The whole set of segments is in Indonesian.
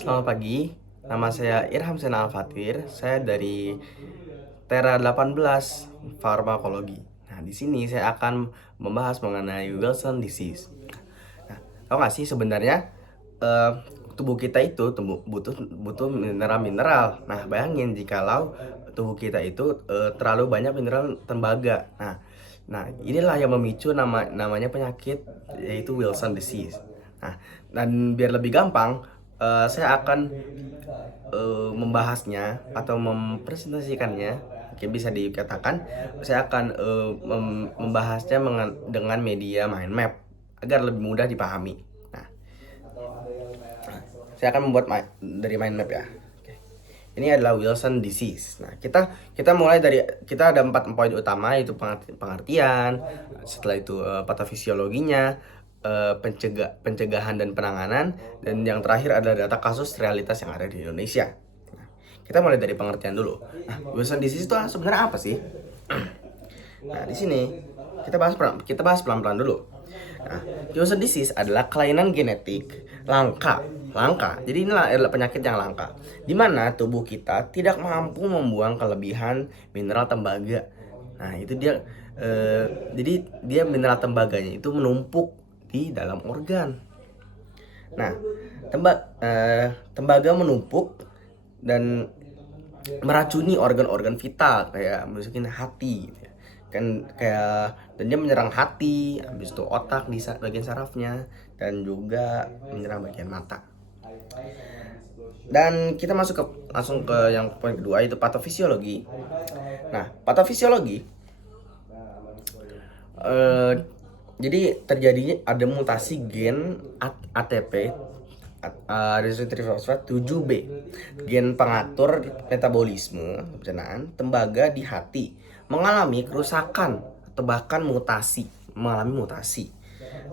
Selamat pagi, nama saya Irham Sena Al-Fatir. Saya dari Tera 18 Farmakologi. Nah, di sini saya akan membahas mengenai Wilson disease. Nah, tahu nggak sih sebenarnya eh, tubuh kita itu butuh butuh mineral-mineral. Nah, bayangin jikalau tubuh kita itu terlalu banyak mineral tembaga. Nah, inilah yang memicu namanya penyakit yaitu Wilson disease. Nah, dan biar lebih gampang, saya akan membahasnya atau mempresentasikannya. Oke, bisa dikatakan saya akan membahasnya dengan media mind map agar lebih mudah dipahami. Nah, saya akan membuat dari mind map ya. Oke. Ini adalah Wilson disease. Nah, kita mulai dari kita ada 4 poin utama, yaitu pengertian, setelah itu patofisiologinya, pencegahan dan penanganan, dan yang terakhir adalah data kasus realitas yang ada di Indonesia. Nah, kita mulai dari pengertian dulu. Nah, Wilson disease itu sebenarnya apa sih? Nah, di sini kita bahas pelan-pelan dulu. Nah, Wilson disease adalah kelainan genetik langka. Jadi inilah adalah penyakit yang langka, di mana tubuh kita tidak mampu membuang kelebihan mineral tembaga. Nah, itu dia. Jadi dia mineral tembaganya itu menumpuk di dalam organ. Nah, tembaga menumpuk dan meracuni organ-organ vital kayak masukin hati gitu ya. Kan kayak, dan dia menyerang hati, habis itu otak di bagian sarafnya, dan juga menyerang bagian mata. Dan kita langsung ke yang poin kedua, itu patofisiologi. Nah, patofisiologi jadi terjadinya ada mutasi gen ATP, adenosin trifosfat 7B, gen pengatur metabolisme pencernaan tembaga di hati, mengalami kerusakan atau bahkan mengalami mutasi.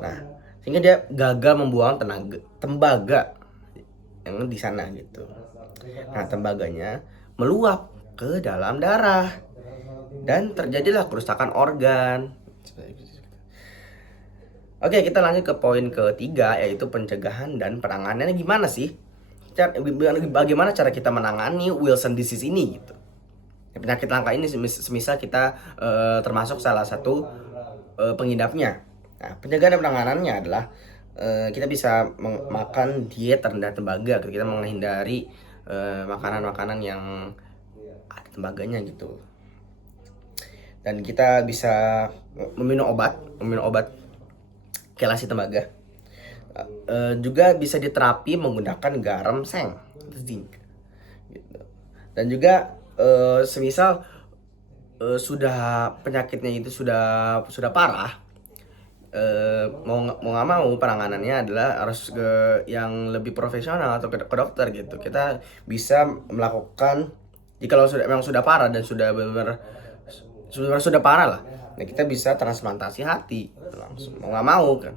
Nah, sehingga dia gagal membuang tembaga yang di sana gitu. Nah, tembaganya meluap ke dalam darah dan terjadilah kerusakan organ. Oke, kita lanjut ke poin ketiga, yaitu pencegahan dan penanganannya gimana sih? Bagaimana cara kita menangani Wilson disease ini gitu. Penyakit langka ini semisal kita termasuk salah satu pengidapnya. Nah, pencegahan dan penanganannya adalah kita bisa makan diet rendah tembaga. Kita menghindari makanan-makanan yang ada tembaganya gitu. Dan kita bisa meminum obat kelasi tembaga. Juga bisa diterapi menggunakan garam seng, zinc gitu. Dan juga semisal sudah penyakitnya itu sudah parah, mau nggak mau penanganannya adalah harus ke yang lebih profesional atau ke dokter gitu. Kita bisa melakukan, jika memang sudah parah dan sudah parah lah, nah kita bisa transplantasi hati langsung, mau nggak mau kan.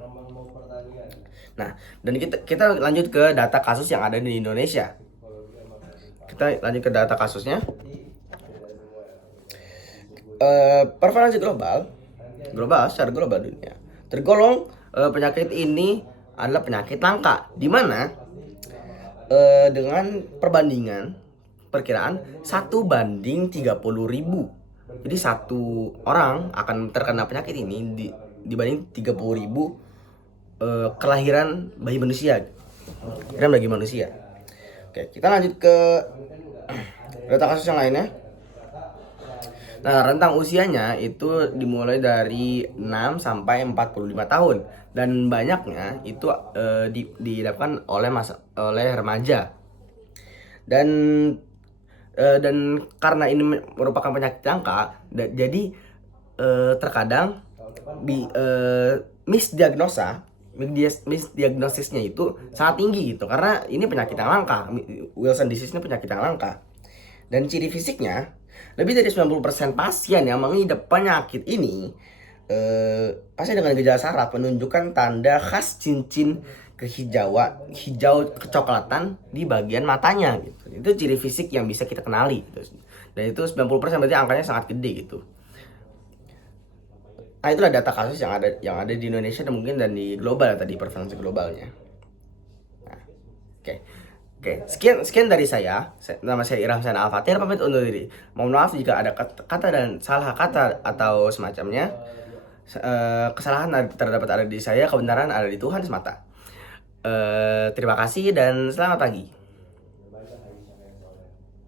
Nah, dan kita lanjut ke data kasus yang ada di Indonesia. Kita lanjut ke data kasusnya. Prevalensi secara global dunia tergolong penyakit ini adalah penyakit langka, di mana dengan perbandingan perkiraan 1 banding 30.000. Jadi satu orang akan terkena penyakit ini dibanding 30.000 kelahiran bayi manusia. Oke, kita lanjut ke data kasus yang lainnya. Nah, rentang usianya itu dimulai dari 6 sampai 45 tahun, dan banyaknya itu didapatkan oleh remaja. Dan karena ini merupakan penyakit langka, jadi terkadang misdiagnosisnya itu sangat tinggi gitu, karena ini penyakit yang langka. Wilson disease ini penyakit yang langka. Dan ciri fisiknya, lebih dari 90% pasien yang mengidap penyakit ini pasien dengan gejala saraf menunjukkan tanda khas cincin hijau kecoklatan di bagian matanya gitu. Itu ciri fisik yang bisa kita kenali gitu. Dan itu 90% berarti angkanya sangat gede gitu. Nah, itulah data kasus yang ada di Indonesia dan mungkin di global tadi, prevalensi globalnya. Nah, oke. Oke, sekian dari saya. Nama saya Iram Sana Al-Fatihah, pamit undur diri. Mohon maaf jika ada kata dan salah kata atau semacamnya. Kesalahan terdapat ada di saya, kebenaran ada di Tuhan semata. Terima kasih dan selamat pagi.